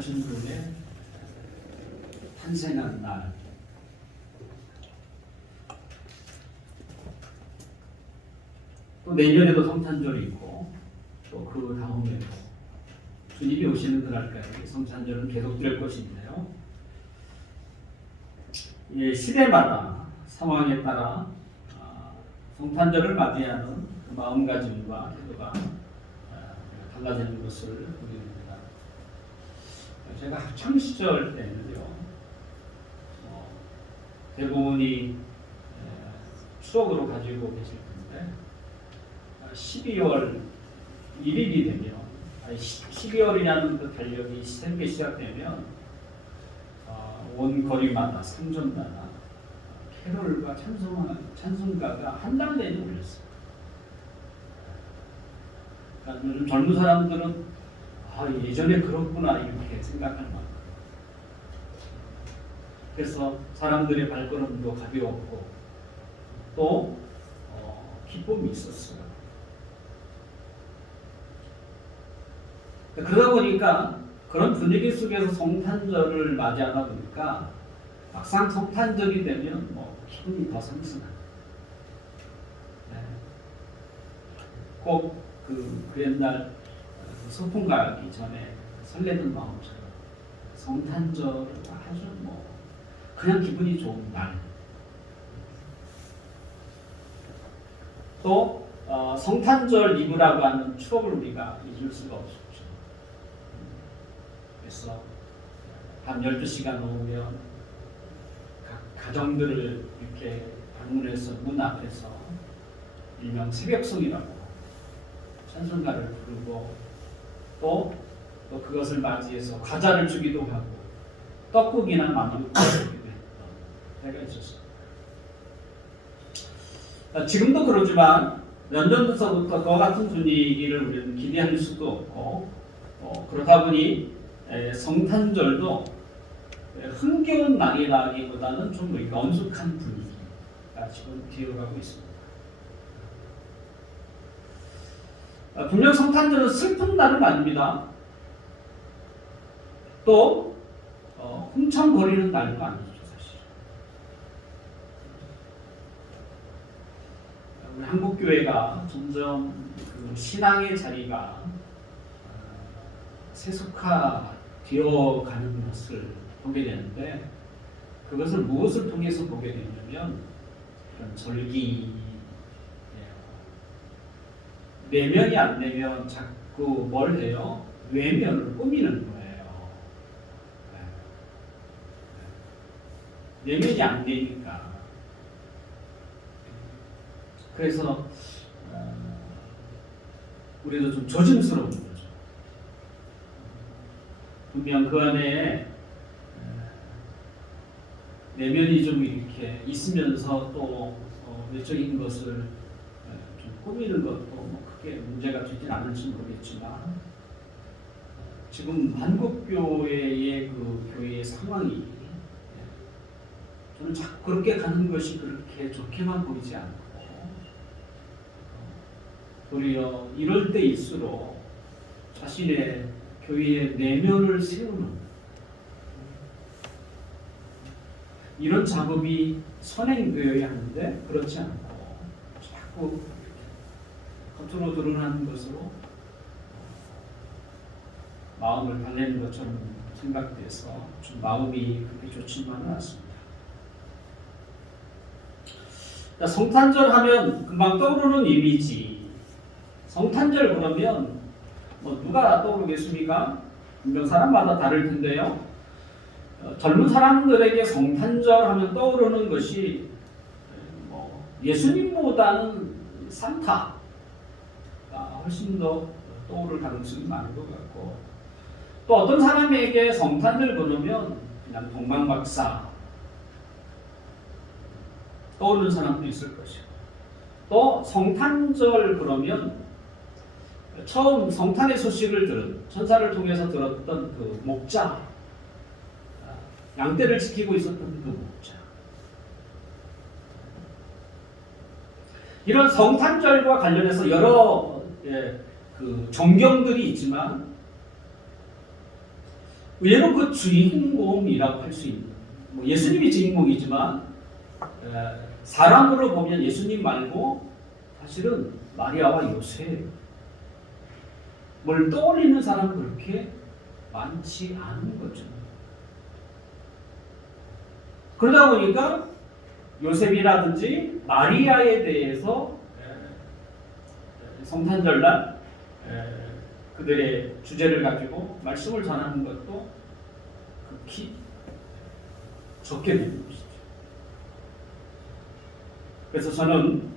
거룩하신 분의 탄생한 날, 또 내년에도 성탄절이 있고 또 그 다음에도 주님이 오시는 그날까지 성탄절은 계속될 것인데요. 예, 시대마다 상황에 따라 성탄절을 맞이하는 그 마음가짐과 태도가 달라지는 것을 보게 됩니다. 제가 학창 시절 때는요, 대부분이 추억으로 가지고 계실 텐데 12월 1일이 되면 12월이라는 그 달력이 새롭게 시작되면 온 거리마다 상점마다 캐롤과 찬송가가 한 달 내내 울렸어요. 그러니까 요즘 젊은 사람들은 예전에 그렇구나 이렇게 생각할 만큼. 그래서 사람들의 발걸음도 가벼웠고 또 기쁨이 있었어요. 그러다 보니까 그런 분위기 속에서 성탄절을 맞이하다 보니까 막상 성탄절이 되면 기분이 더 상승하고 꼭 그 옛날 소풍 가기 전에 설레는 마음처럼 성탄절은 아주 그냥 기분이 좋은 날. 또 성탄절 이브라고 하는 추억을 우리가 잊을 수가 없죠. 그래서 밤 12시가 넘으면 각 가정들을 이렇게 방문해서 문 앞에서 일명 새벽송이라고 찬송가를 부르고 또 그것을 맞이해서 과자를 주기도 하고 떡국이나 만두를 주기도 했던 때가 있었습니다. 지금도 그러지만 몇 년부터 그 같은 분위기를 우리는 기대할 수도 없고 그러다 보니 성탄절도 흥겨운 날이라기보다는 좀 엄숙한 분위기가 지금 되어가고 있습니다. 분명 성탄절은 슬픈 날은 아닙니다. 또 흥청거리는 날도 아니죠, 사실. 우리 한국교회가 점점 그 신앙의 자리가 세속화되어가는 것을 보게 되는데 그것을 무엇을 통해서 보게 되냐면 그런 절기, 내면이 안 되면 자꾸 뭘 해요? 외면을 꾸미는 거예요. 내면이 안 되니까. 그래서 우리도 좀 조심스러운 거죠. 분명 그 안에 내면이 좀 이렇게 있으면서 또 외적인 것을 좀 꾸미는 것도 크게 문제가 되진 않을지 모르겠지만 지금 한국교회의 그 교회의 상황이 저는 자꾸 그렇게 가는 것이 그렇게 좋게만 보이지 않고 도리어 이럴 때일수록 자신의 교회의 내면을 세우는 이런 작업이 선행되어야 하는데 그렇지 않고 자꾸 겉으로 드러나는 것으로 마음을 달래는 것처럼 생각돼서 좀 마음이 그렇게 좋지만은 않습니다. 성탄절 하면 금방 떠오르는 이미지. 성탄절 그러면 누가 떠오르겠습니까? 분명 사람마다 다를 텐데요. 젊은 사람들에게 성탄절 하면 떠오르는 것이 예수님보다는 산타가 훨씬 더 떠오를 가능성이 많은 것 같고 또 어떤 사람에게 성탄절 그러면 그냥 동방박사 떠오르는 사람도 있을 것이고 또 성탄절 그러면 처음 성탄의 소식을 들은 천사를 통해서 들었던 그 목자 양떼를 지키고 있었던 그 목자 이런 성탄절과 관련해서 여러 그 정경들이 있지만 의외로 그 주인공이라고 할 수 있는, 뭐 예수님이 주인공이지만 사람으로 보면 예수님 말고 사실은 마리아와 요셉을 떠올리는 사람은 그렇게 많지 않은 거죠. 그러다 보니까 요셉이라든지 마리아에 대해서 성탄절날 그들의 주제를 가지고 말씀을 전하는 것도 극히 적게 되는 것이죠. 그래서 저는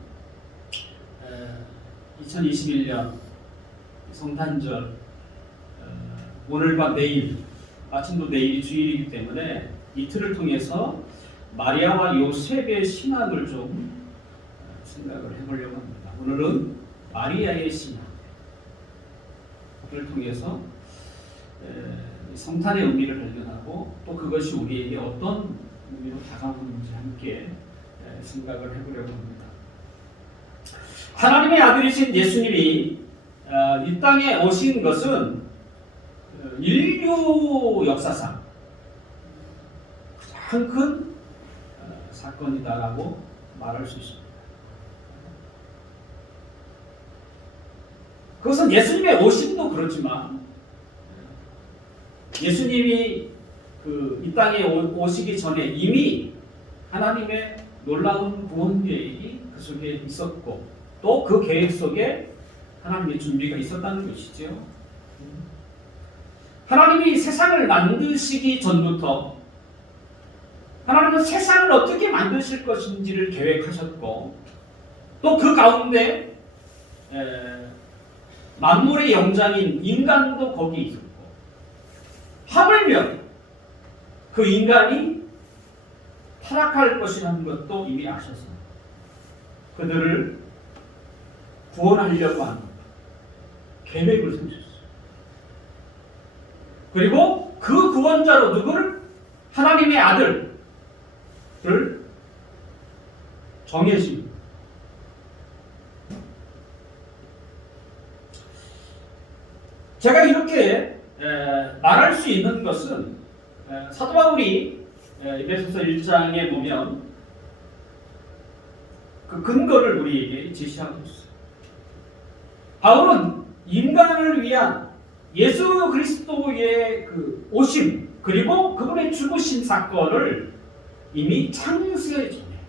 2021년 성탄절 오늘과 내일, 마침도 내일이 주일이기 때문에 이틀을 통해서 마리아와 요셉의 신앙을 좀 생각을 해보려고 합니다. 오늘은 마리아의 신앙을 통해서 성탄의 의미를 발견하고 또 그것이 우리에게 어떤 의미로 다가오는지 함께 생각을 해보려고 합니다. 하나님의 아들이신 예수님이 이 땅에 오신 것은 인류 역사상 가장 큰 사건이다라고 말할 수 있습니다. 그것은 예수님의 오심도 그렇지만 예수님이 이 땅에 오시기 전에 이미 하나님의 놀라운 구원 계획이 그 속에 있었고 또 그 계획 속에 하나님의 준비가 있었다는 것이죠. 하나님이 세상을 만드시기 전부터 하나님은 세상을 어떻게 만드실 것인지를 계획하셨고 또 그 가운데 만물의 영장인 인간도 거기 있었고 하물며 그 인간이 타락할 것이라는 것도 이미 아셔서 그들을 구원하려고 하는 계획을 세우셨어요. 그리고 그 구원자로 누구를? 하나님의 아들을 정해집니다. 제가 이렇게 말할 수 있는 것은 사도 바울이 에베소서 1장에 보면 그 근거를 우리에게 제시하고 있어요. 바울은 인간을 위한 예수 그리스도의 그 오심 그리고 그분의 죽으신 사건을 이미 창세 전에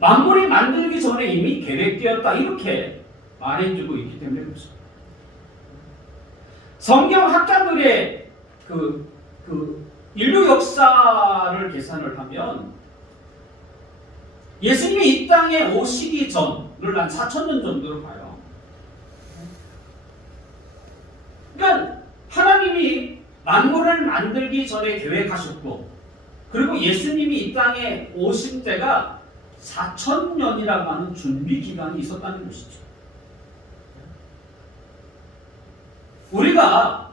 만물이 만들기 전에 이미 계획되었다 이렇게 말해주고 있기 때문에 그렇습니다. 성경학자들의 그 인류 역사를 계산을 하면 예수님이 이 땅에 오시기 전을 한 4,000년 정도로 봐요. 그러니까 하나님이 만물을 만들기 전에 계획하셨고 그리고 예수님이 이 땅에 오신 때가 4,000년이라고 하는 준비 기간이 있었다는 것이죠. 우리가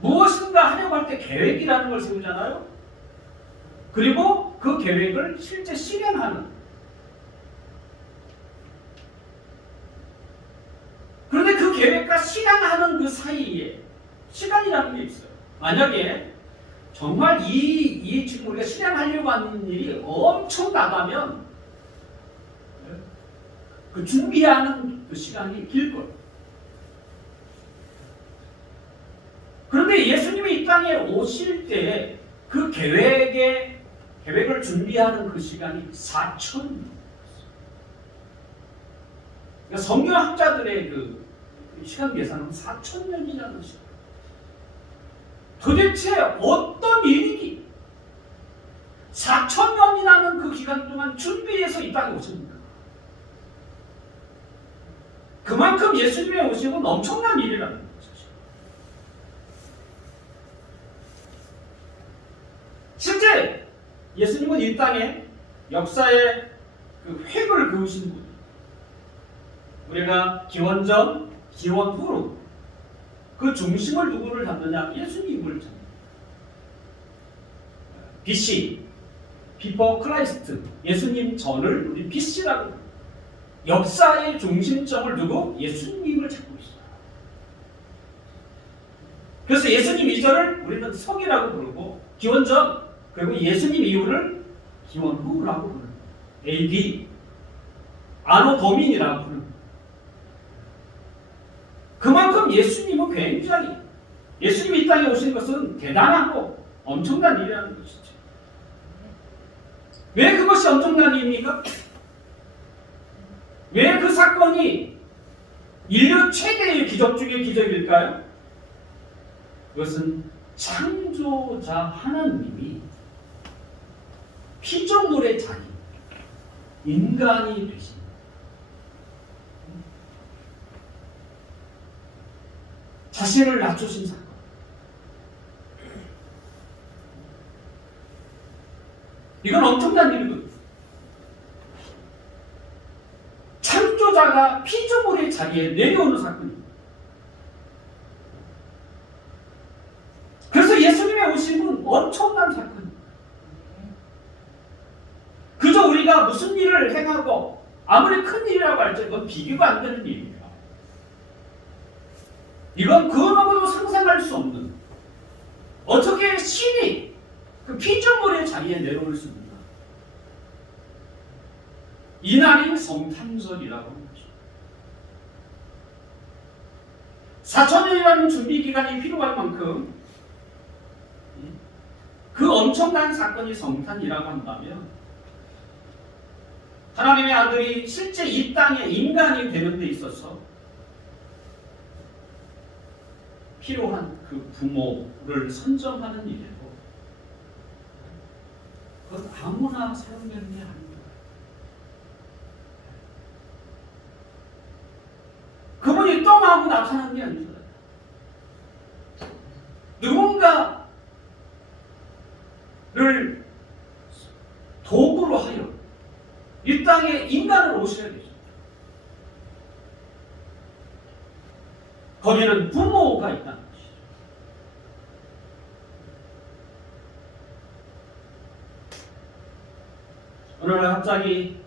무엇인가 하려고 할 때 계획이라는 걸 세우잖아요. 그리고 그 계획을 실제 실행하는. 그런데 그 계획과 실행하는 그 사이에 시간이라는 게 있어요. 만약에 정말 지금 우리가 실행하려고 하는 일이 엄청나다면 그 준비하는 그 시간이 길 거예요. 그런데 예수님이 이 땅에 오실 때 그 계획을 준비하는 그 시간이 4,000년. 그러니까 성경학자들의 그 시간 계산은 4,000년이라는 시간. 도대체 어떤 일이기 4,000년이라는 그 기간 동안 준비해서 이 땅에 오십니까? 그만큼 예수님의 오심은 엄청난 일이라는 거죠. 실제 예수님은 이 땅에 역사의 그 획을 그으신 분. 우리가 기원 전, 기원 후로 그 중심을 누구를 잡느냐? 예수님을 잡는. BC, Before Christ, 예수님 전을 우리 BC라고 합니다. 역사의 중심점을 두고 예수님을 잡고 있어요. 그래서 예수님 이전을 우리는 성이라고 부르고 기원 전, 그리고 예수님 이후를 기원 후라고 부르는 AD, 아노 도민이라고 부르는. 그만큼 예수님은 굉장히, 예수님이 이 땅에 오신 것은 대단하고 엄청난 일이라는 것이죠. 왜 그것이 엄청난 일입니까? 왜 그 사건이 인류 최대의 기적 중의 기적일까요? 그것은 창조자 하나님이 피조물의 자녀, 인간이 되신 자신을 낮추신 사건. 이건 엄청난 일이거든요. 창조자가 피조물의 자리에 내려오는 사건입니다. 그래서 예수님의 오심은 엄청난 사건입니다. 그저 우리가 무슨 일을 행하고 아무리 큰 일이라고 할지 그건 비교가 안 되는 일입니다. 이건 그 너무도 상상할 수 없는, 어떻게 신이 그 피조물의 자리에 내려올 수 있는가. 이날이 성탄절이라고 하는 거죠. 4,000년이라는 준비 기간이 필요할 만큼 그 엄청난 사건이 성탄이라고 한다면 하나님의 아들이 실제 이 땅에 인간이 되는 데 있어서 필요한 그 부모를 선정하는 일이고, 그건 아무나 사용되는 게 아닙니다. 그분이 똥하고 나타난 게 아닙니다. 누군가를 도구로 하여 이 땅에 인간으로 오셔야 되죠. 거기는 부모가 있다는 것이죠. 어느 날 갑자기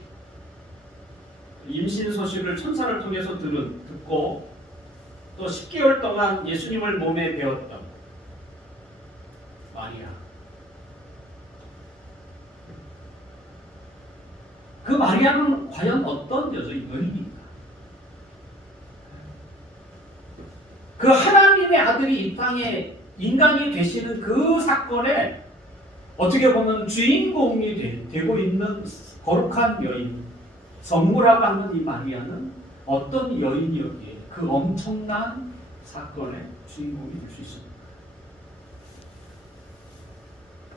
임신 소식을 천사를 통해서 듣고 또 10개월 동안 예수님을 몸에 배웠던 마리아. 그 마리아는 과연 어떤 여인입니까? 그 하나님의 아들이 이 땅에 인간이 되시는 그 사건에 어떻게 보면 주인공이 되고 있는 거룩한 여인, 성모라고 하는 이 마리아는 어떤 여인이었기에 그 엄청난 사건의 주인공이 될 수 있습니다.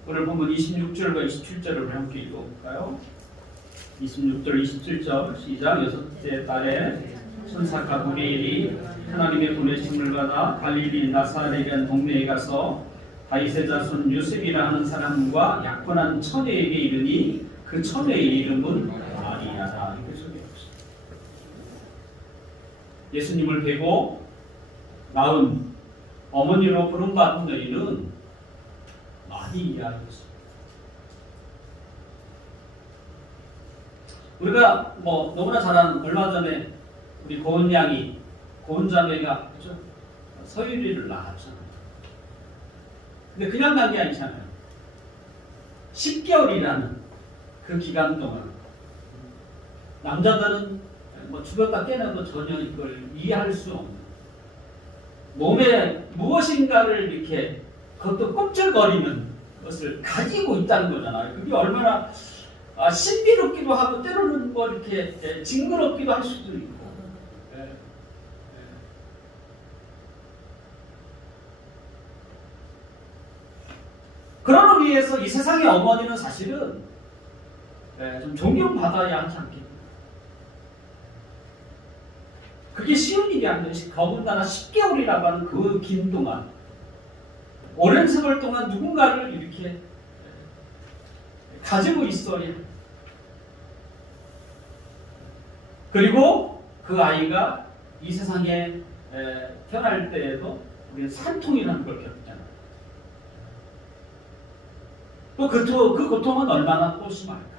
오늘 본문 26절과 27절을 함께 읽어볼까요? 26절, 27절 시작. 여섯째 달에 천사 가브리엘이 하나님의 보내심을 받아 갈릴리 나사렛이라는 동네에 가서 다윗의 자손 요셉이라 하는 사람과 약혼한 처녀에게 이르니 그 처녀의 이름은 마리아다. 이렇게 소개했습니다. 예수님을 뵈고 낳은 어머니로 부름받은 여인은 마리아였습니다. 우리가 너무나 잘 아는, 얼마 전에 우리 고은 양이, 고은 자매가 그죠? 서유리를 낳았잖아요. 근데 그냥 난 게 아니잖아요. 10개월이라는 그 기간 동안 남자들은 죽었다 깨어나도 전혀 이걸 이해할 수 없는, 몸에 무엇인가를 이렇게 그것도 꿈틀거리는 것을 가지고 있다는 거잖아요. 그게 얼마나 신비롭기도 하고 때로는 이렇게 징그럽기도 할 수도 있고. 그런 의미에서 이 세상의 어머니는 사실은 좀 존경받아야 하지 않겠나. 그게 쉬운 일이 아니에요. 더군다나 10개월이라고 하는 그 긴 동안, 오랜 세월 동안 누군가를 이렇게 가지고 있어야 해요. 그리고 그 아이가 이 세상에 태어날 때에도 우리는 산통이라는 걸 겪잖아요. 또 그 고통은 얼마나 또 심할까.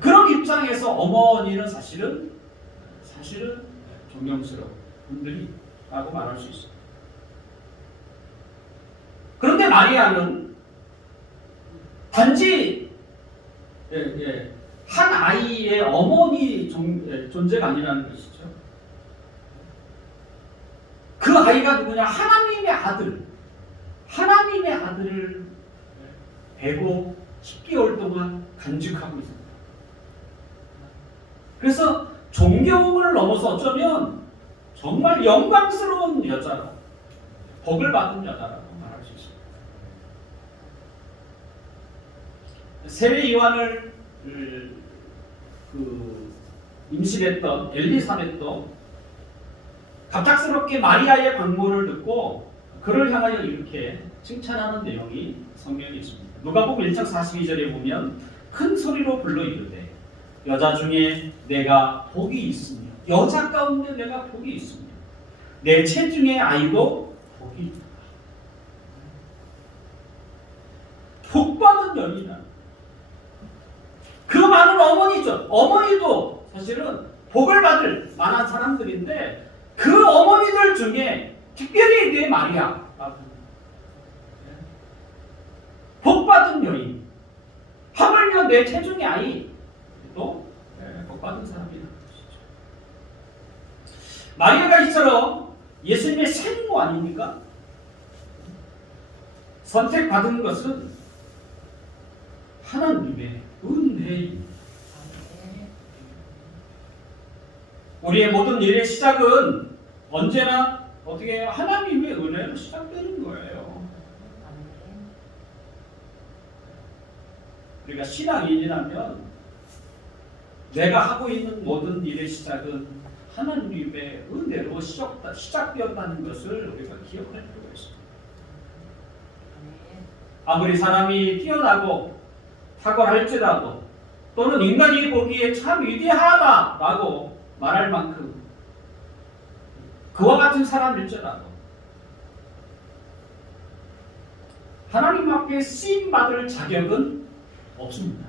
그런 입장에서 어머니는 사실은 존경스러운 분들이 라고 말할 수 있습니다. 그런데 마리아는 단지 한 아이의 어머니 존재가 아니라는 것이죠. 그 아이가 누구냐? 하나님의 아들. 하나님의 아들을 배고 10개월 동안 간직하고 있습니다. 그래서 존경을 넘어서 어쩌면 정말 영광스러운 여자라, 복을 받은 여자라고 말할 수 있습니다. 세례 요한을 임신했던 엘리사벳도 갑작스럽게 마리아의 방문을 듣고 그를 향하여 이렇게 칭찬하는 내용이 성경에 있습니다. 누가복음 1장 42절에 보면 큰 소리로 불러 이르되 여자 중에 내가 복이 있으며, 여자 가운데 내가 복이 있으며 내 체중의 아이도 복이 있다. 복받은 여인이라. 그 많은 어머니죠. 어머니도 사실은 복을 받을 만한 사람들인데 그 어머니들 중에 특별히 내 마리아, 복받은 여인, 하물며 내 체중의 아이도 복받은 사람이라는 것이죠. 마리아가 이처럼 예수님의 생모 아닙니까? 선택받은 것은 하나님의 은혜입니다. 우리의 모든 일의 시작은 언제나 어떻게 하나님의 은혜로 시작되는 거예요. 우리가 신앙인이라면 내가 하고 있는 모든 일의 시작은 하나님의 은혜로 시작되었다는 것을 우리가 기억할 필요가 있습니다. 아무리 사람이 뛰어나고 탁월할지라도 또는 인간이 보기에 참 위대하다라고 말할 만큼 그와 같은 사람일지라도 하나님 앞에 쓰임받을 자격은 없습니다.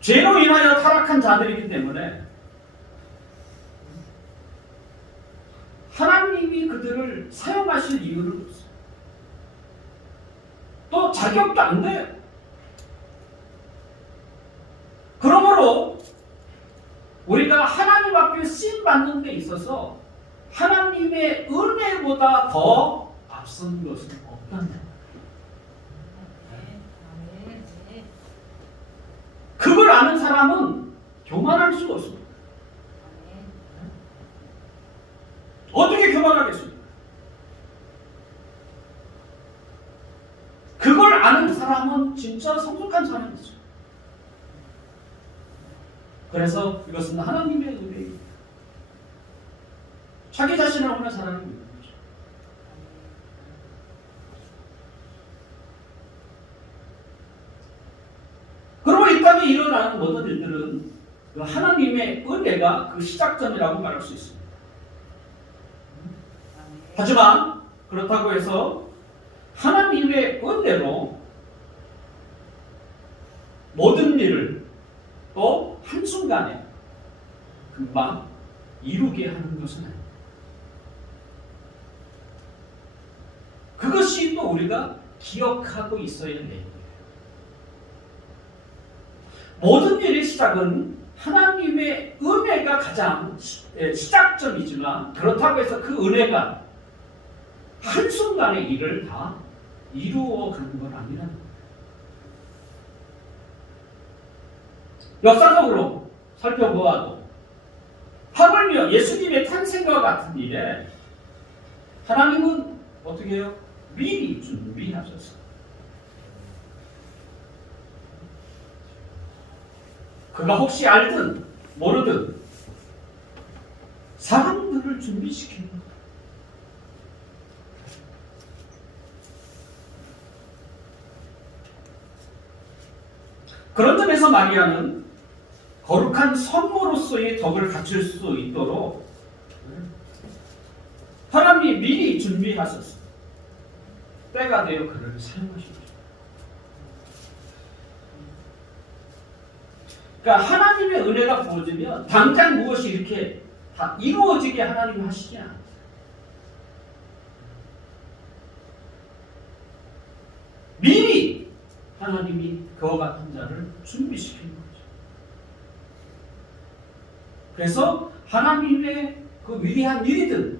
죄로 인하여 타락한 자들이기 때문에 하나님이 그들을 사용하실 이유는 없어요. 또 자격도 안 돼요. 그러므로 우리가 하나님 앞에 쓰임받는 데 있어서 하나님의 은혜보다 더 앞선 것은 없다는 거예요. 그걸 아는 사람은 교만할 수가 없습니다. 어떻게 교만하겠습니까? 그걸 아는 사람은 진짜 성숙한 사람이죠. 그래서 이것은 하나님의 은혜입니다. 자기 자신을 오는 사람이 있는 거죠. 그러므로 이 땅에 일어나는 모든 일들은 그 하나님의 은혜가 그 시작점이라고 말할 수 있습니다. 하지만 그렇다고 해서 하나님의 은혜로 모든 일을 또 한순간에 금방 이루게 하는 것은 아닙니다. 그것이 또 우리가 기억하고 있어야 할 내용이에요. 모든 일의 시작은 하나님의 은혜가 가장 시작점이지만 그렇다고 해서 그 은혜가 한순간에 일을 다 이루어가는 건 아니라는 거예요. 역사적으로 살펴보아도 하물며 예수님의 탄생과 같은 일에 하나님은 어떻게 해요? 미리 준비하셨어요. 그가 혹시 알든 모르든 사람들을 준비시키는 거예요. 그런 점에서 마리아는 거룩한 성모로서의 덕을 갖출 수 있도록 하나님이 미리 준비하셨어요. 때가 되어 그를 사용하십니다. 그러니까 하나님의 은혜가 부어지면 당장 무엇이 이렇게 다 이루어지게 하나님이 하시지 않아요. 미리 하나님이 그와 같은 자를 준비시키는 거죠. 그래서 하나님의 그 위대한 일이든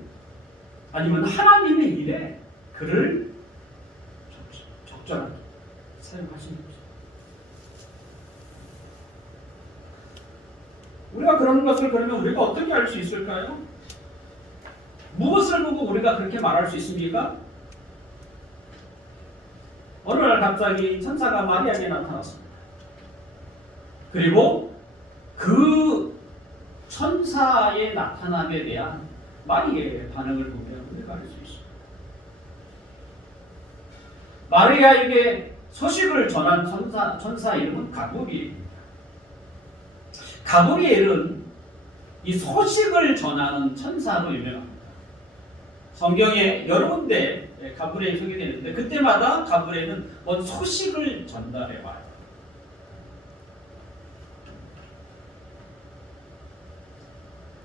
아니면 하나님의 일에 그를 적절하게 사용하시는 거죠. 우리가 그런 것을 그러면 우리가 어떻게 알 수 있을까요? 무엇을 보고 우리가 그렇게 말할 수 있습니까? 어느 날 갑자기 천사가 마리아에게 나타났습니다. 그리고 그 천사의 나타남에 대한 마리아의 반응을 보면 우리가 알 수 있습니다. 마리아에게 소식을 전한 천사 이름은 가브리엘입니다. 가브리엘은 이 소식을 전하는 천사로 유명합니다. 성경에 여러 군데 가브리엘이 소개되는데 그때마다 가브리엘은 뭔 소식을 전달해 와요.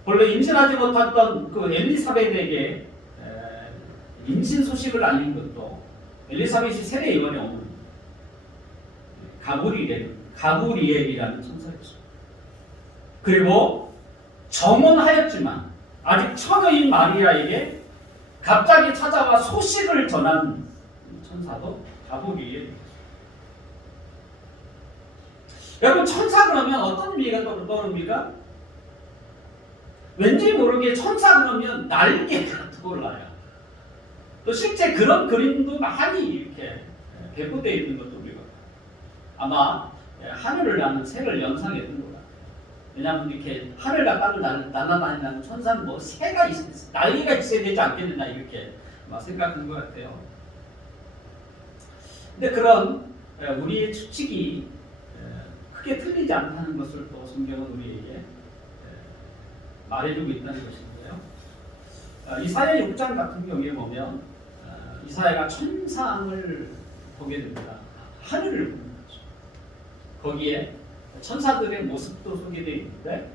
본래 임신하지 못했던 그 엘리사벳에게 임신 소식을 알린 것도 엘리사벳이 세례 요한에 오는 가브리엘이라는 천사였어요. 그리고 정혼하였지만 아직 처녀인 마리아에게 갑자기 찾아와 소식을 전한 천사도 가브리엘이었어요. 여러분 천사 그러면 어떤 의미가 떠오릅니까? 왠지 모르게 천사 그러면 날개가 떠올라요. 또 실제 그런 그림도 많이 이렇게 배포되어 있는 것도 우리가 아마 하늘을 나는 새를 연상했던 것 같아요. 왜냐하면 이렇게 하늘 가까이 날아다니는 천사는 뭐 새가 날개가 있어야 되지 않겠느냐 이렇게 생각한 것 같아요. 근데 그런 우리의 추측이 크게 틀리지 않다는 것을 또 성경은 우리에게 말해주고 있다는 것인데요. 이사야 6장 같은 경우에 보면 이사야가 천상을 보게 됩니다. 하늘을 보는 거죠. 거기에 천사들의 모습도 소개되어 있는데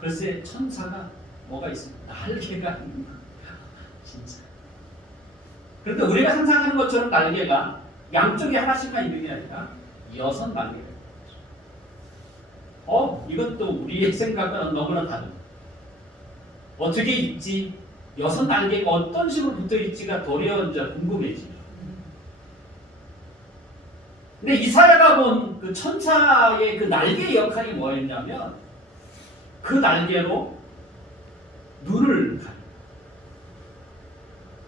글쎄 천사가 뭐가 있습니까? 날개가 있는 거예요. 진짜. 그런데 우리가 상상하는 것처럼 날개가 양쪽에 하나씩만 있는 게 아니라 6 날개가 있는 거죠. 이것도 우리의 생각과는 너무나 다릅니다. 어떻게 있지? 6 날개가 어떤 식으로 붙어있지가 도리어 이제 궁금해지죠. 근데 이사야가 본 그 천사의 그 날개의 역할이 뭐였냐면 그 날개로 눈을 가리고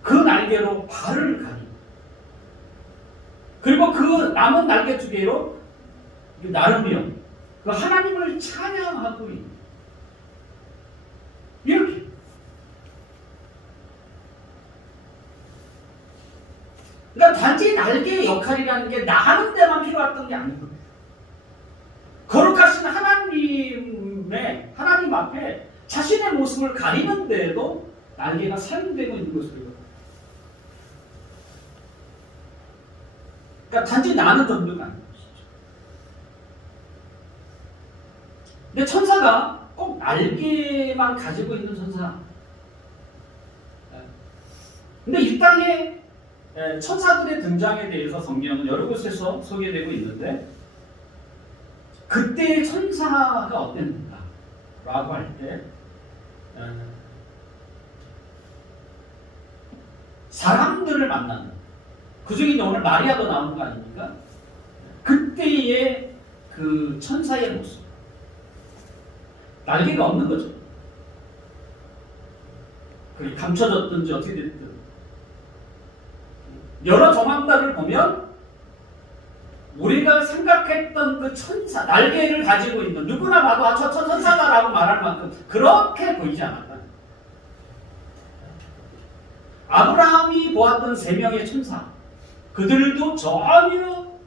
그 날개로 발을 가리고 그리고 그 남은 날개 2개로 나르며 그 하나님을 찬양하고 있는 이렇게 그러니까 단지 날개의 역할이라는 게 나는 데만 필요했던 게 아니거든요. 거룩하신 하나님 앞에 자신의 모습을 가리는 데에도 날개가 사용되고 있는 것으로. 그러니까 단지 나는 정도가 아닌 것이죠. 근데 천사가 꼭 날개만 가지고 있는 천사. 근데 이 땅에 천사들의 등장에 대해서 성경은 여러 곳에서 소개되고 있는데 그때의 천사가 어땠는가 라고 할 때 사람들을 만나는 그 중에 오늘 마리아도 나오는 거 아닙니까? 그때의 그 천사의 모습 날개가 없는 거죠. 그게 감춰졌든지 어떻게 됐든 여러 정황들을 보면 우리가 생각했던 그 천사, 날개를 가지고 있는 누구나 봐도 저 천사다라고 말할 만큼 그렇게 보이지 않았다. 아브라함이 보았던 3명의 천사, 그들도 전혀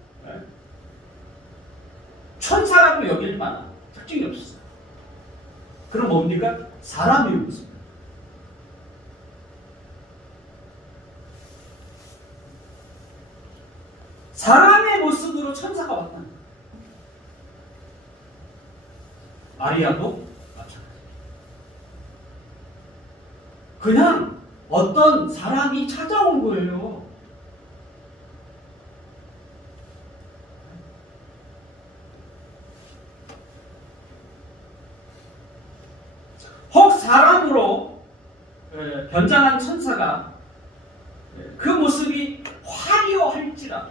천사라고 여길 만한 특징이 없었어요. 그럼 뭡니까? 사람이 없습니다. 사람의 모습으로 천사가 왔다. 마리아도 마찬가지입니다. 그냥 어떤 사람이 찾아온 거예요. 혹 사람으로 변장한 천사가 그 모습이 화려할지라,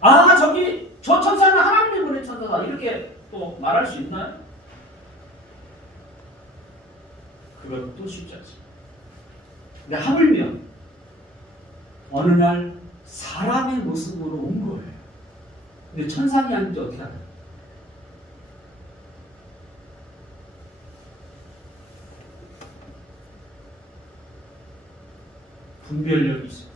아 저기 저 천사는 하나님이 보낸 천사다 이렇게 또 말할 수 있나요? 그것도 쉽지 않습니다. 근데 하물며 어느 날 사람의 모습으로 온 거예요. 근데 천사이 아닌지 어떻게 알아요? 분별력이 있어요.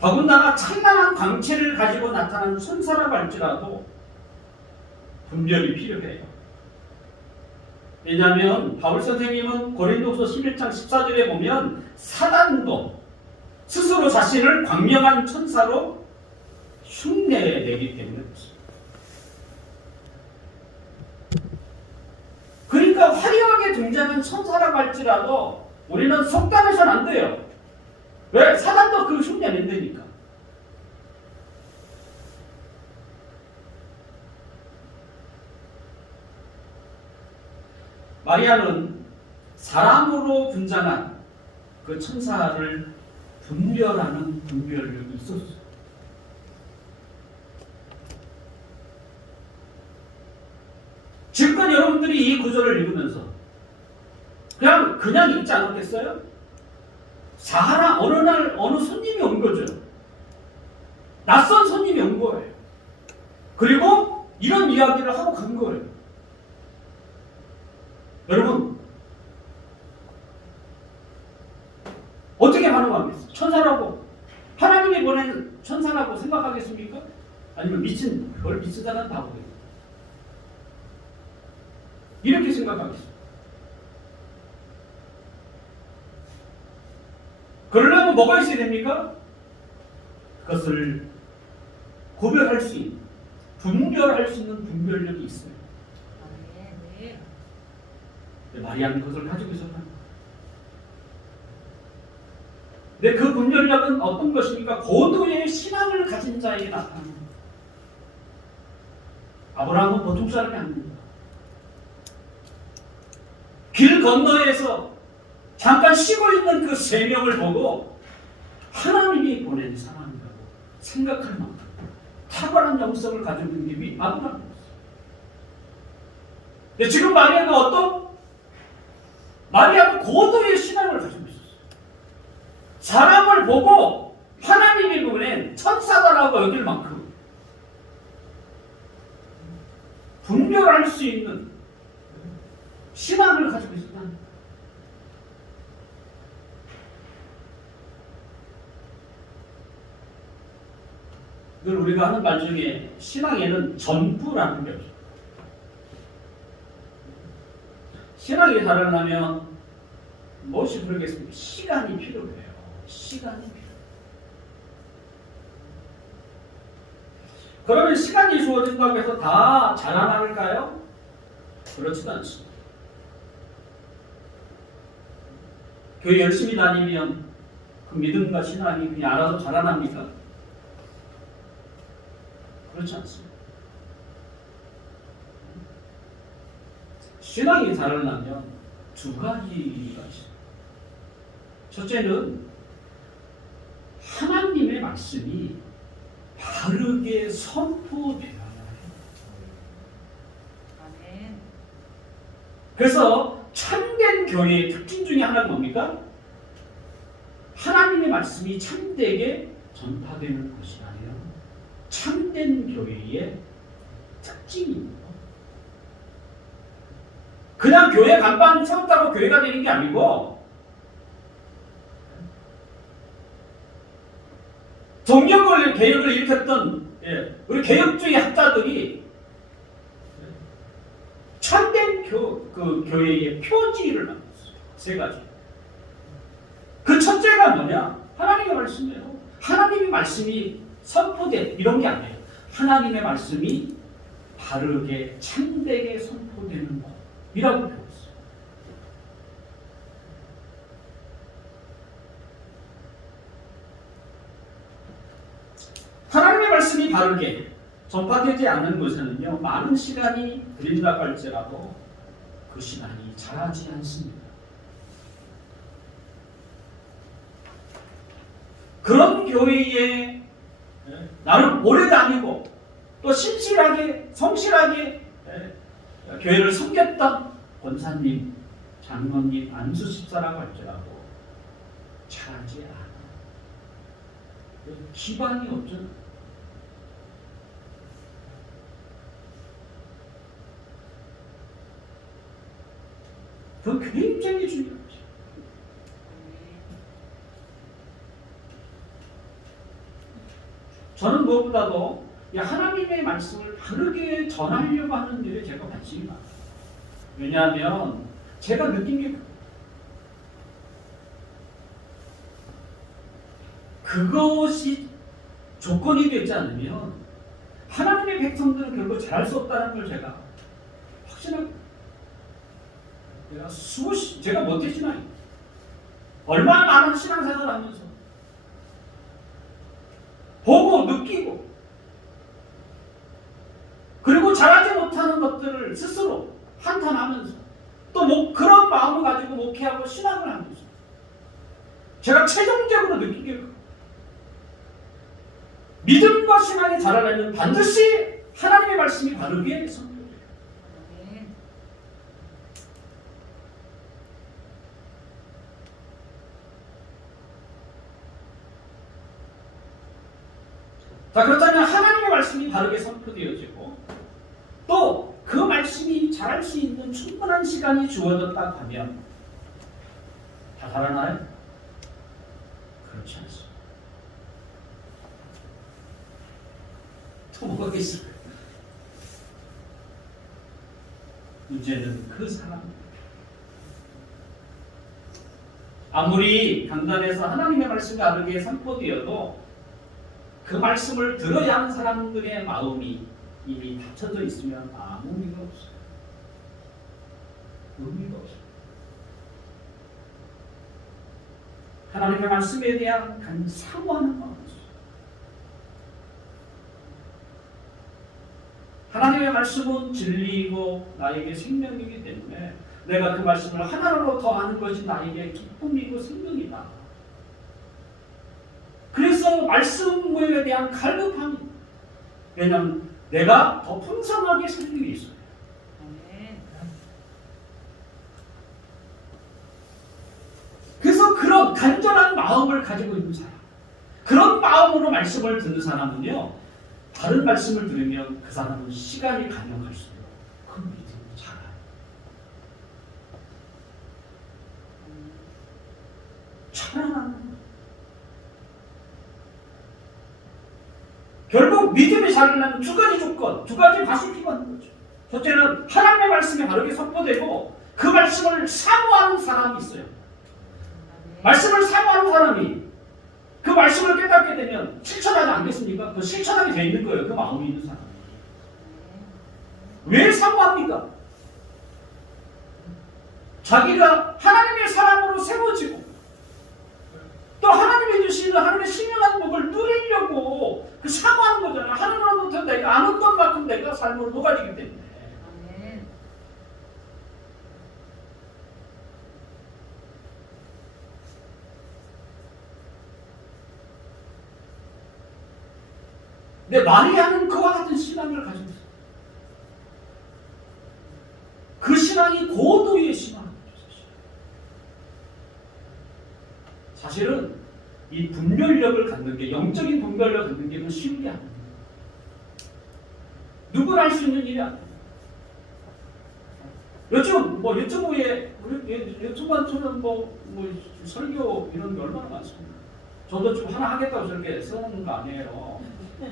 더군다나 찬란한 광채를 가지고 나타나는 천사라고 할지라도 분별이 필요해요. 왜냐하면 바울 선생님은 고린도서 11장 14절에 보면 사단도 스스로 자신을 광명한 천사로 흉내내기 때문에 그렇습니다. 그러니까 화려하게 등장한 천사라고 할지라도 우리는 속단해서는 안 돼요. 왜? 사단도 그 흉내 낸다니까. 마리아는 사람으로 분장한 그 천사를 분별하는 분별력이 있었어요. 지금까지 여러분들이 이 구절을 읽으면서 그냥 읽지 않았겠어요? 사람, 어느 날 어느 손님이 온 거죠. 낯선 손님이 온 거예요. 그리고 이런 이야기를 하고 간 거예요. 여러분 어떻게 반응하겠어요? 천사라고, 하나님이 보낸 천사라고 생각하겠습니까? 아니면 그걸 미친 자는 바보예요. 이렇게 생각하겠습니다. 그러려면 뭐가 있어야 됩니까? 그것을 구별할 수 있는, 분별할 수 있는 분별력이 있어요. 마리아는 그것을 가지고 있었다. 근데 그 분별력은 어떤 것입니까? 고도의 신앙을 가진 자에게 나타납니다. 아브라함은 보통 사람이 아닙니다. 길 건너에서 잠깐 쉬고 있는 그 세 명을 보고 하나님이 보낸 사람이라고 생각할 만큼 탁월한 영성을 가지고 있는 게 아브라함이었어요. 근데 지금 마리아가 마리아가 고도의 신앙을 가지고 있었어요. 사람을 보고 하나님이 보낸 천사다라고 여길 만큼 분별할 수 있는 신앙을 가지고 있었다. 늘 우리가 하는 말 중에 신앙에는 전부라는 게 없어요. 신앙이 자라려면 무엇이 필요하겠습니까? 시간이 필요해요. 시간이 필요해요. 그러면 시간이 주어진다고 해서 다 자라날까요? 그렇지도 않습니다. 교회 열심히 다니면 그 믿음과 신앙이 그냥 알아서 자라납니까? 그렇지 않습니다. 신앙이 자라려면 두 가지가 있습니다. 첫째는 하나님의 말씀이 바르게 선포되어야 해요. 그래서 참된 교회의 특징 중에 하나가 뭡니까? 하나님의 말씀이 참되게 전파되는 것이 아니라 참된 교회의 특징입니다. 그냥 교회 간판 세웠다고 교회가 되는 게 아니고 종교를 개혁을 일으켰던 우리 개혁주의 학자들이 참된 교회의 표지를 만들었어요. 세 가지. 그 첫째가 뭐냐? 하나님의 말씀이에요. 하나님의 말씀이 선포된 이런 게 아니에요. 하나님의 말씀이 바르게 참되게 선포되는 것이라고 배웠어요. 하나님의 말씀이 바르게 전파되지 않는 곳에는요, 많은 시간이 들인다고 할지라도 그 시간이 자라지 않습니다. 그런 교회에 나는 오래 다니고 또 신실하게 성실하게 교회를 섬겼던 권사님, 장로님, 안수집사라고 할지라도 자라지 않아. 기반이 없잖아. 그건 굉장히 중요하죠. 저는 무엇보다도 하나님의 말씀을 바르게 전하려고 하는 일에 제가 관심이 많아요. 왜냐하면 제가 느낀 게 그것이 조건이 되지 않으면 하나님의 백성들은 결국 잘할 수 없다는 걸 제가 확신하고, 제가 못했지만 얼마나 많은 신앙생활을 하면서 보고 느끼고 그리고 잘하지 못하는 것들을 스스로 한탄하면서 또 그런 마음을 가지고 목회하고 신앙을 하면서 제가 최종적으로 느낀 게 믿음과 신앙이 자라려면 반드시 하나님의 말씀이 바르게 선포돼요. 자, 그렇다면 하나님의 말씀이 바르게 선포되어지고 또 그 말씀이 자랄 수 있는 충분한 시간이 주어졌다고 하면 다 자라나요? 그렇지 않습니다. 또 뭐가 있을까요? 문제는 그 사람입니다. 아무리 강단에서 하나님의 말씀이 바르게 선포되어도 그 말씀을 들어야 하는 사람들의 마음이 이미 닫혀져 있으면 아무 의미가 없어요. 의미가 없어요. 하나님의 말씀에 대한 사모하는 마음이 있어요. 하나님의 말씀은 진리이고 나에게 생명이기 때문에 내가 그 말씀을 하나로 더하는 것이 나에게 기쁨이고 생명이다. 그래서 말씀에 대한 갈급함이, 왜냐하면 내가 더 풍성하게 살기 위해서예요. 그래서 그런 간절한 마음을 가지고 있는 사람, 그런 마음으로 말씀을 듣는 사람은요, 다른 말씀을 들으면 그 사람은 시간이 가면 갈수록 그 믿음이 자라요. 찬양하는 결국 믿음이 자라려면 두 가지 조건, 두 가지 것이 필요한 거죠. 첫째는 하나님의 말씀이 바르게 선포되고 그 말씀을 사모하는 사람이 있어요. 말씀을 사모하는 사람이 그 말씀을 깨닫게 되면 실천하지 않겠습니까? 그 실천하게 돼 있는 거예요. 그 마음이 있는 사람. 왜 사모합니까? 자기가 하나님의 사람으로 세워지고 또 하나님이 주시는 하나님의 신령한 복을 누리려고 그 사모하는 거잖아요. 하나님으로부터 내가 아는 것만큼 내가 삶으로 녹아지기 때문에. 근데 마리아는 그와 같은 신앙을 가지고 있어요. 그 신앙이 고도의 신앙이죠. 사실은 이 분별력을 갖는 게, 영적인 분별력을 갖는 게 쉬운 게 아닙니다. 누구나 할 수 있는 일이 아닙니다. 요즘 뭐 유튜브에, 유튜브한테는 뭐 설교 이런 게 얼마나 많습니다. 저도 좀 하나 하겠다고 저렇게 세우는 거 아니에요. 네.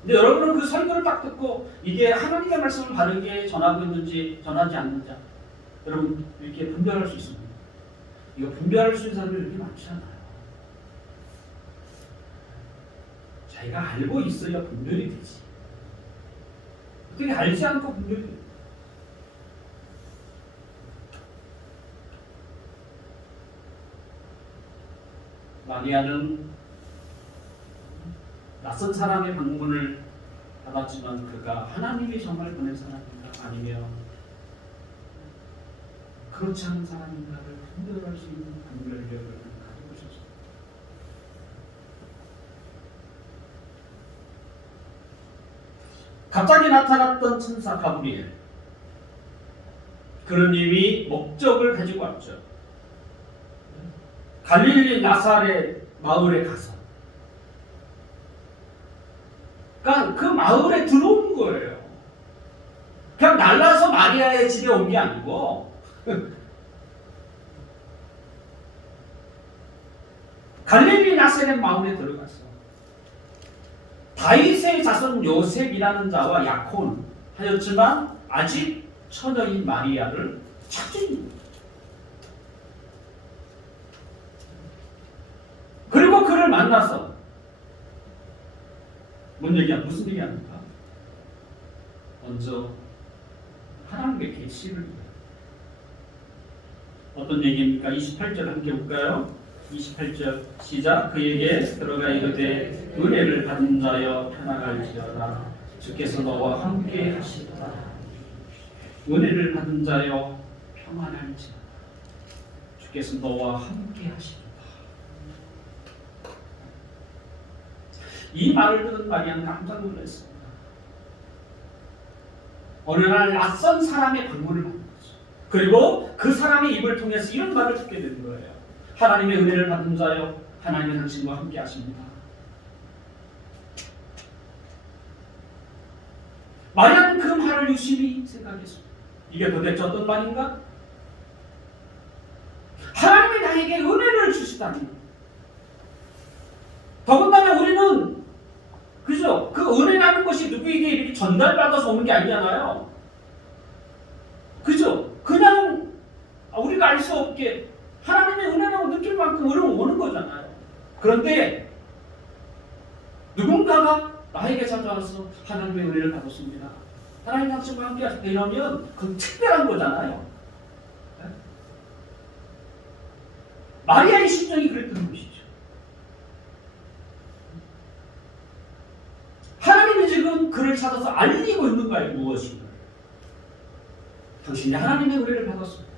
근데 여러분은 그 설교를 딱 듣고 이게 하나님의 말씀을 바르게 전하고 있는지 전하지 않는지 여러분 이렇게 분별할 수 있습니다. 이거 분별할 수 있는 사람이 이렇게 많지 않아요. 자기가 알고 있어야 분별이 되지. 어떻게 알지 않고 분별이 돼? 마리아는 낯선 사람의 방문을 받았지만 그가 하나님이 정말 보낸 사람인가 아니면 그렇지 않은 사람인가를 분별할 수 있는 분별력을 가지고 있었습니다. 갑자기 나타났던 천사 가브리엘, 그는 이미 목적을 가지고 왔죠. 갈릴리 나사렛 마을에 가서 그러니까 그 마을에 들어온 거예요. 그냥 날라서 마리아의 집에 온 게 아니고 갈릴리 나사렛 마을에 들어갔어. 다윗의 자손 요셉이라는 자와 약혼하였지만 아직 처녀인 마리아를 찾은. 그리고 그를 만나서 무슨 얘기합니까? 먼저 하나님의 계시를. 어떤 얘기입니까? 28절 함께 볼까요? 28절 시작. 그에게 들어가 이르되 은혜를 받은 자여 편안할지어다. 주께서 너와 함께 하시도다. 은혜를 받은 자여 평안할지어다. 주께서 너와 함께 하시도다. 이 말을 들은 마리아는 깜짝 놀랐습니다. 어느 날 낯선 사람의 방문을 받는 거죠. 그리고 그 사람의 입을 통해서 이런 말을 듣게 되는 거예요. 하나님의 은혜를 받은 자여, 하나님은 당신과 함께 하십니다. 마리아는 그 말을 유심히 생각했습니다. 이게 도대체 어떤 말인가? 하나님이 나에게 은혜를 주시다니. 더군다나 우리는 그죠? 그 은혜라는 것이 누구에게 이렇게 전달받아서 오는 게 아니잖아요. 그죠? 그냥 우리가 알 수 없게 하나님의 은혜라고 느낄 만큼 은혜가 오는 거잖아요. 그런데 누군가가 나에게 찾아와서 하나님의 은혜를 받았습니다. 하나님 당신과 함께 하셨다 이러면 그건 특별한 거잖아요. 네? 마리아의 심정이 그랬던 것이죠. 하나님이 지금 그를 찾아서 알리고 있는 거예요. 무엇인가? 당신이 하나님의 은혜를 받았습니다.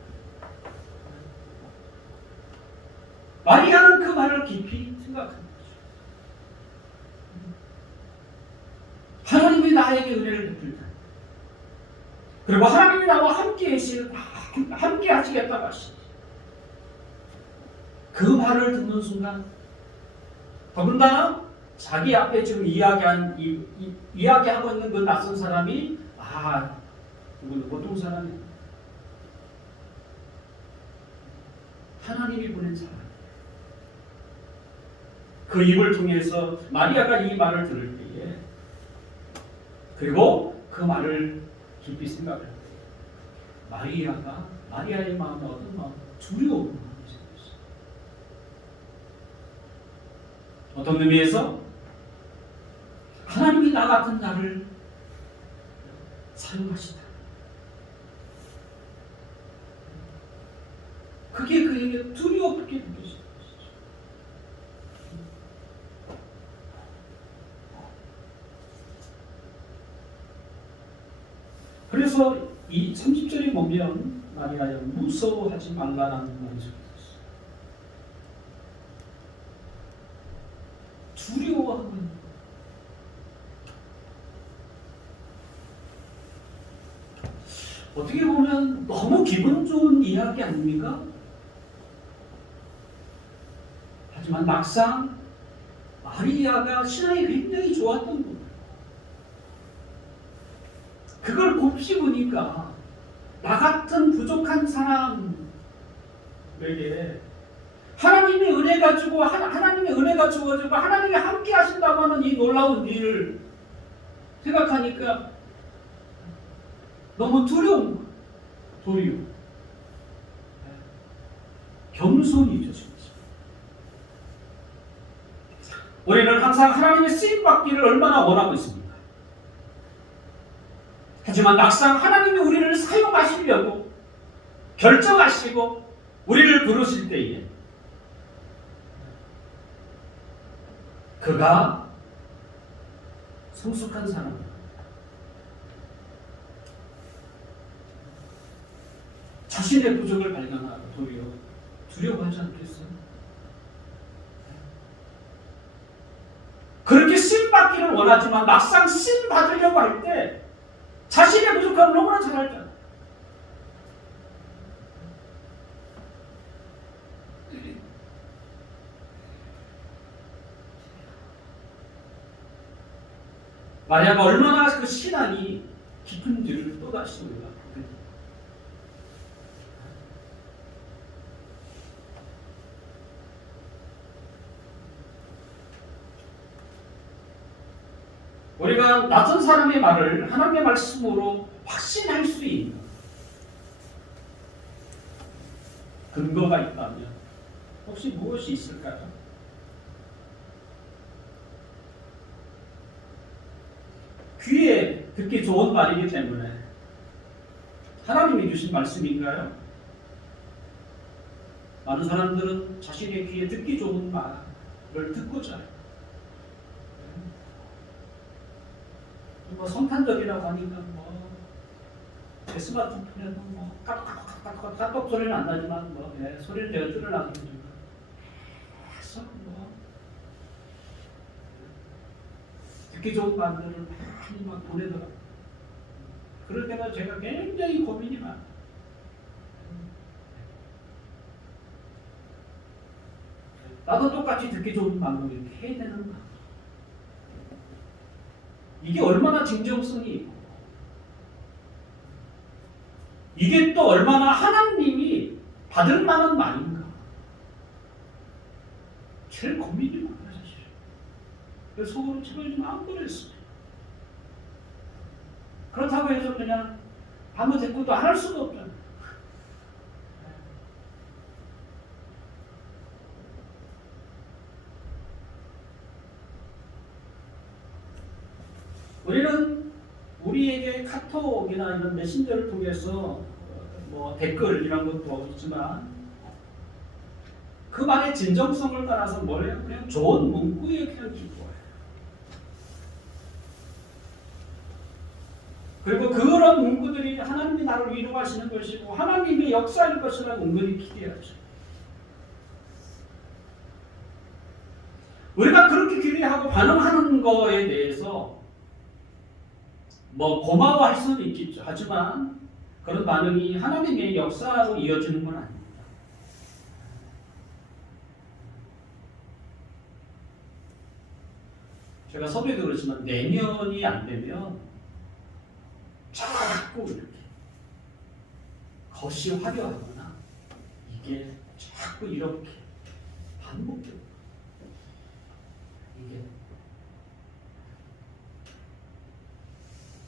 마리아는 그 말을 깊이 생각한 거죠. 하나님이 나에게 은혜를 베풀다. 그리고 하나님이 나와 함께 하시겠다고 하시죠. 그 말을 듣는 순간 더군다나 자기 앞에 지금 이야기하고 있는 그 낯선 사람이 이건 보통 사람이 하나님이 보낸 사람. 그 입을 통해서 마리아가 이 말을 들을 때에 그리고 그 말을 깊이 생각할 때 마리아의 마음에 어떤 마음? 두려운 마음이 생겼어요. 어떤 의미에서 하나님이 나 같은 자를 사용하시다. 그게 그에게 두렵게 느껴졌어요. 그래서 이 30절에 보면 마리아여 무서워하지 말라라는 말이 적혀있어요. 두려워하고 있는 거예요. 어떻게 보면 너무 기분 좋은 이야기 아닙니까? 하지만 막상 마리아가 신앙이 굉장히 좋았던 거예요. 그걸 곱씹으니까 나 같은 부족한 사람에게 하나님의 은혜가 주고 하나님의 은혜가 주어지고 하나님이 함께 하신다고 하는 이 놀라운 일을 생각하니까 너무 두려운 거예요. 겸손히 되십니다. 우리는 항상 하나님의 쓰임받기를 얼마나 원하고 있습니까? 하지만 막상 하나님이 우리를 사용하시려고 결정하시고 우리를 부르실 때에 그가 성숙한 사람입니다. 자신의 부족을 발견하고 도리어 두려워하지 않겠어요? 그렇게 쓰임받기를 원하지만 막상 쓰임받으려고 할 때 자신의 부족함을 너무나 잘 알잖아요. 마리아가 얼마나 그 신앙이 깊은지를 또다시 우리가 우리가 낯선 사람의 말을 하나님의 말씀으로 확신할 수 있는 근거가 있다면 혹시 무엇이 있을까요? 귀에 듣기 좋은 말이기 때문에 하나님이 주신 말씀인가요? 많은 사람들은 자신의 귀에 듣기 좋은 말을 듣고자 해요. 뭐 성탄절이라고 하니까 뭐 스마트폰에도 뭐 까똑 소리는 안 나지만 뭐 소리를 내가 들으려고 계속 뭐 듣기 좋은 말들을 많이 막 보내더라고요. 그럴 때가 제가 굉장히 고민이 많아요. 나도 똑같이 듣기 좋은 방법 이렇게 해야 되는가? 이게 얼마나 진정성이 있고 이게 또 얼마나 하나님이 받을 만한 말인가? 제일 고민이 많아요, 사실. 그래서 속으로 제발 좀 안 그랬어요. 그렇다고 해서 그냥 아무 대꾸도 안 할 수가 없잖아요. 우리는 우리에게 카톡이나 이런 메신저를 통해서 뭐 댓글 이런 것도 있지만 그 말의 진정성을 따라서 뭐래요? 그냥 좋은 문구에 그냥 기뻐해요. 그리고 그런 문구들이 하나님이 나를 위로하시는 것이고 하나님의 역사일 것이라고 은근히 기대하죠. 우리가 그렇게 기대하고 반응하는 거에 대해서 뭐 고마워할 수는 있겠죠. 하지만 그런 반응이 하나님의 역사로 이어지는 건 아닙니다. 제가 서두에도 그렇지만 내년이 안 되면 자꾸 이렇게 겉이 화려하거나 이게 자꾸 이렇게 반복돼요. 이게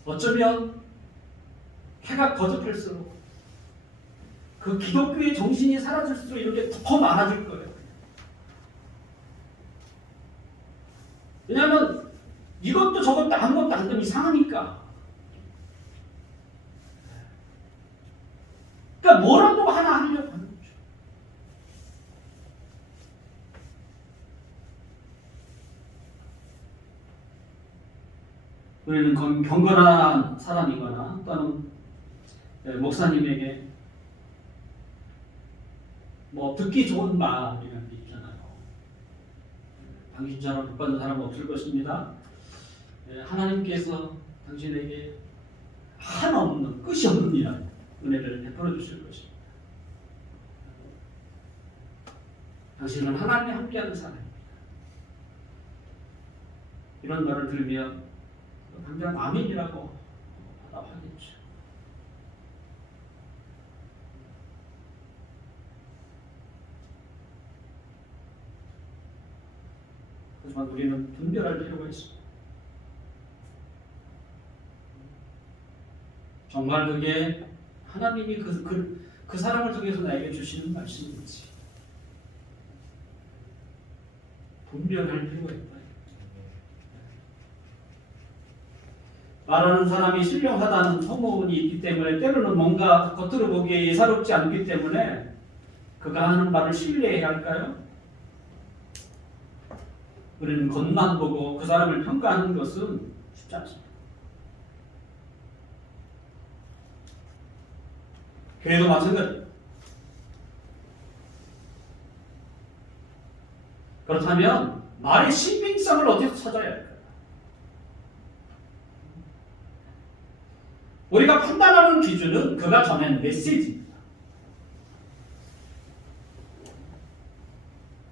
어쩌면 해가 거듭할수록 그 기독교의 정신이 사라질수록 이렇게 더 많아질 거예요. 왜냐하면 이것도 저것도 아무것도 안 되면 이상하니까. 그러니까 뭐라도 하나 하려고 하는 거죠. 우리는 경건한 사람이거나 또는 목사님에게 뭐 듣기 좋은 말이라는 게 있잖아요. 당신처럼 복받는 사람은 없을 것입니다. 하나님께서 당신에게 한없는 끝이 없는 이란 은혜를 베풀어 주실 것입니다. 당신은 하나님과 함께하는 사람입니다. 이런 말을 들으면 당장 아멘이라고 하겠죠. 하지만 우리는 분별할 필요가 있습니다. 정말 그게 하나님이 그 사람을 통해서 나에게 주시는 말씀인지 분별할 필요가 있다. 말하는 사람이 신령하다는 소문이 있기 때문에 때로는 뭔가 겉으로 보기에 예사롭지 않기 때문에 그가 하는 말을 신뢰해야 할까요? 우리는 겉만 보고 그 사람을 평가하는 것은 쉽지 않습니다. 교회도 마찬가지. 그렇다면 말의 신빙성을 어디서 찾아야 할까요? 우리가 판단하는 기준은 그가 전한 메시지입니다.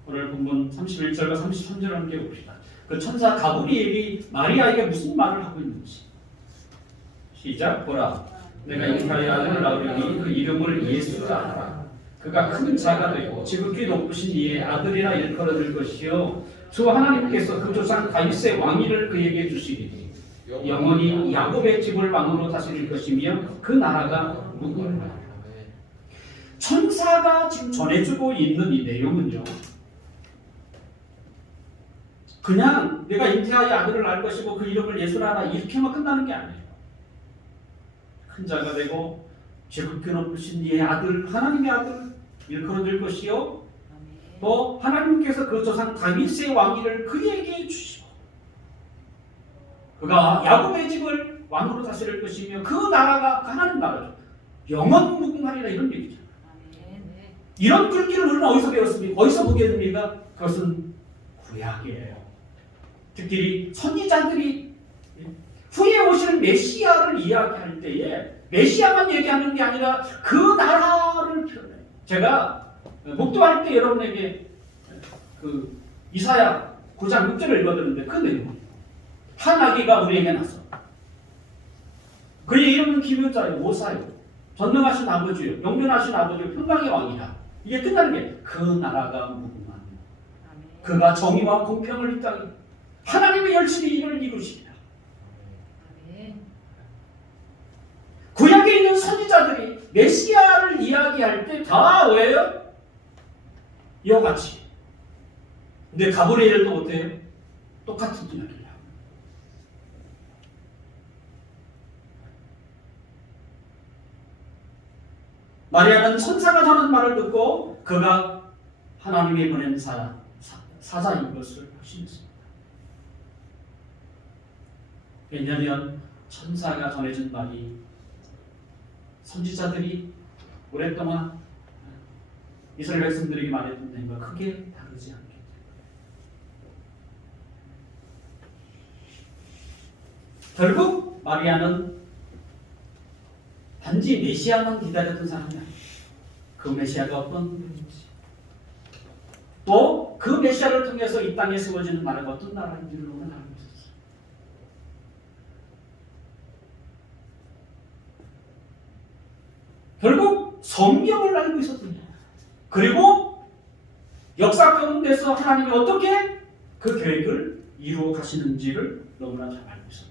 오늘 본문 31절과 33절을 함께 봅시다. 그 천사 가브리엘이 마리아에게 무슨 말을 하고 있는지. 시작. 보라, 내가 잉타의 아들을 낳으려니 그 이름을 예수라 하라. 그가 큰 자가 되고 지극히 높으신 이의 아들이라 일컬어질 것이요 주 하나님께서 그 조상 다윗의 왕위를 그에게 주시리니 영원히 야곱의 집을 왕으로 다스릴 것이며 그 나라가 무궁하리라. 천사가 지금 전해주고 있는 이 내용은요, 그냥 내가 잉태하여 아들을 낳을 것이고 그 이름을 예수라 하라 이렇게만 끝나는 게 아니에요. 큰 자가 되고 지극히 높으신 이의 아들, 하나님의 아들 일컬어질 것이요 또 하나님께서 그 조상 다윗의 왕위를 그에게 주시고 그가 야곱의 집을 왕으로 다스릴 것이며 그 나라가 하나님 나라죠. 영원 무궁하리라 이런 얘기죠. 이런 글귀를 우리는 어디서 배웠습니까? 어디서 보게 됩니까? 그것은 구약이에요. 특히 선지자들이 후에 오실 메시아를 이야기할 때에 메시아만 얘기하는 게 아니라 그 나라를 표현해요. 제가 목도할 때 여러분에게 그 이사야 9장 6절을 읽어드렸는데 그 내용, 한 아기가 우리에게 나서 그의 이름은 기묘자요 오사요 전능하신 아버지요 영존하신 아버지요 평강의 왕이라. 이게 끝나는 게 그 나라가 무궁하며 그가 정의와 공평을 이 땅에 하나님의 열심히 이를 이루시리라. 구약에 있는 선지자들이 메시아를 이야기할 때 다 왜요? 이와 같이. 근데 가브리엘도 어때요? 똑같은 이야기를 합니다. 마리아는 천사가 하는 말을 듣고 그가 하나님이 보낸 사자인 것을 확신했습니다. 왜냐하면 천사가 전해준 말이 선지자들이 오랫동안 이스라엘 백성들에게 말했던 내용과 크게 다르지 않기 때문에 결국 마리아는 단지 메시아만 기다렸던 사람이 아니에요. 그 메시아가 어떤 분인지 또 그 메시아를 통해서 이 땅에 세워지는 나라가 어떤 나라인지를 오늘 알고 있었어요. 결국 성경을 알고 있었던 거예요. 그리고 역사 가운데서 하나님이 어떻게 그 계획을 이루어 가시는지를 너무나 잘 알고 있었어요.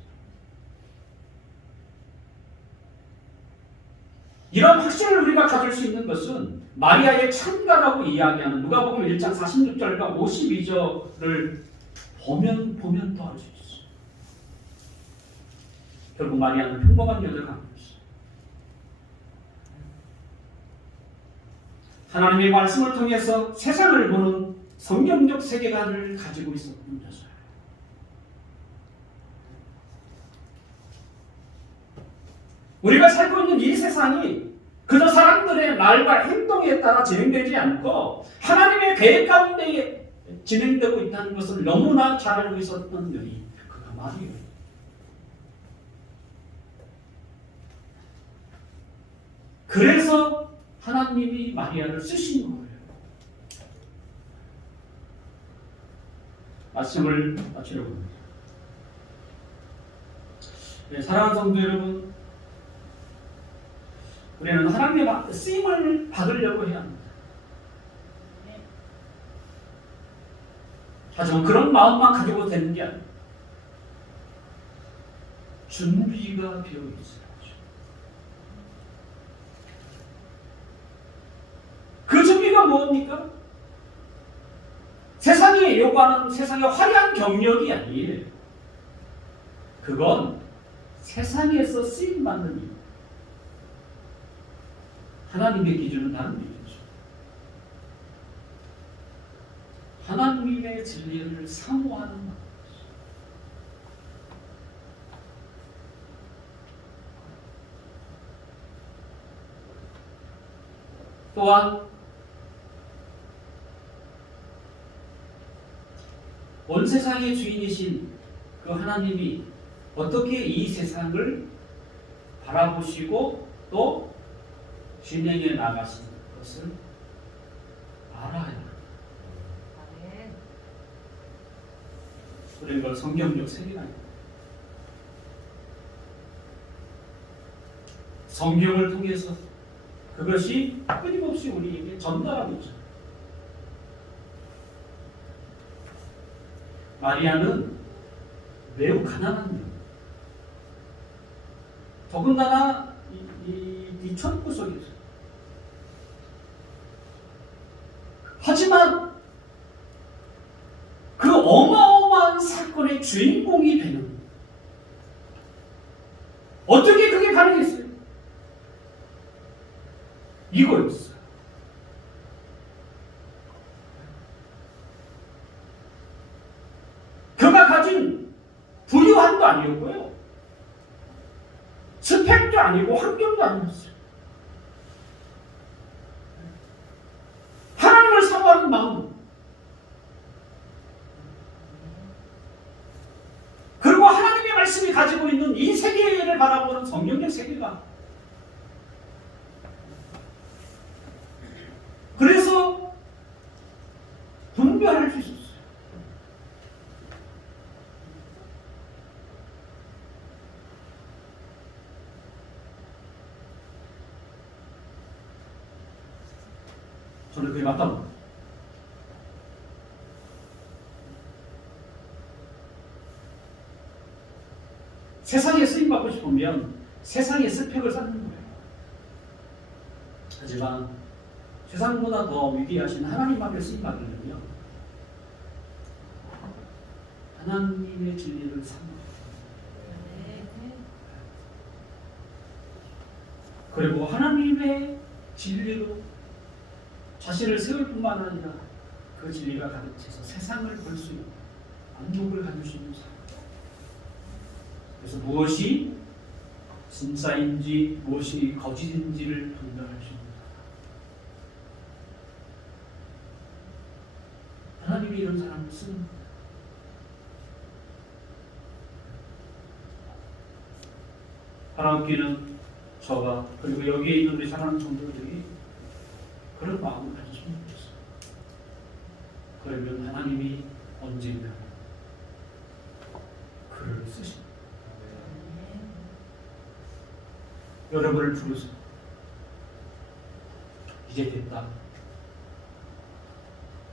이런 확신을 우리가 가질 수 있는 것은 마리아의 참가라고 이야기하는 누가복음 1장 46절과 52절을 보면 더 알 수 있어요. 결국 마리아는 평범한 여자가 아니었어요. 하나님의 말씀을 통해서 세상을 보는 성경적 세계관을 가지고 있었던 여자예요. 우리가 살고 있는 이 세상이 그저 사람들의 말과 행동에 따라 진행되지 않고 하나님의 계획 가운데 진행되고 있다는 것을 너무나 잘 알고 있었던 여인, 그가 마리아예요. 그래서 하나님이 마리아를 쓰신 거예요. 말씀을 마치려고 합니다. 네, 사랑하는 성도 여러분, 우리는 하나님의 쓰임을 받으려고 해야 합니다. 하지만 그런 마음만 가지고 되는 게 아니에요. 준비가 되어 있어야죠. 그 준비가 무엇입니까? 세상이 세상에 요구하는 세상의 화려한 경력이 아니에요. 그건 세상에서 쓰임받는 일. 하나님의 기준은 다른 일이죠. 하나님의 진리를 사모하는 것. 또한 온 세상의 주인이신 그 하나님이 어떻게 이 세상을 바라보시고 또 진행해 나가시는 것을 알아야 합니다. 그런 걸 성경적 세계관입니다. 성경을 통해서 그것이 끊임없이 우리에게 전달하고 있죠. 마리아는 매우 가난한 명. 더군다나 이 천국 속에서. 하지만 그 어마어마한 사건의 주인공이 되는 어떻게 그게 가능했어요? 이거였어요. 그가 가진 부유함도 아니었고요. 스펙도 아니고 환경도 아니었어요. 하나님을 사모하는 마음. 그리고 하나님의 말씀이 가지고 있는 이 세계를 바라보는 성경의 세계가. 그래서 분별할 수 있었어요. 저는 그게 맞다고 봅니다. 세상에 쓰임받고 싶으면 세상의 스펙을 쌓는 거예요. 하지만 세상보다 더 위대하신 하나님 앞에 쓰임받으려면 하나님의 진리를 사모해야 합니다. 그리고 하나님의 진리로 자신을 세울 뿐만 아니라 그 진리가 가득해서 세상을 볼 수 있는 안목을 가질 수 있는 사람. 그래서 무엇이 진짜인지 무엇이 거짓인지를 분별할 수 있는 사람. 하나님이 이런 사람을 쓰는 거예요. 하나님께는 저와 그리고 여기에 있는 우리 사랑하는 성도들이 그런 마음을 가졌으면 좋겠어요. 그러면 하나님이 언젠가 그를 쓰십니다. 여러분을 부르서 이제 됐다.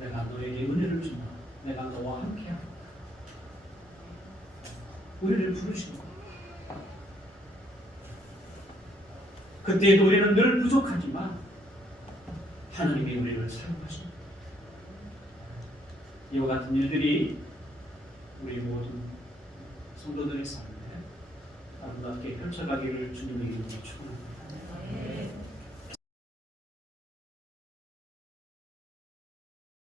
내가 너에게 은혜를 준다. 내가 너와 함께하다. 우리를 부르시는 거예요. 그때에도 우리는 늘 부족하지만 하나님이 우리를 사용하십니다. 이와 같은 일들이 우리 모든 성도들의 삶에 아름답게 펼쳐가기를 주님의 이름으로 축원합니다.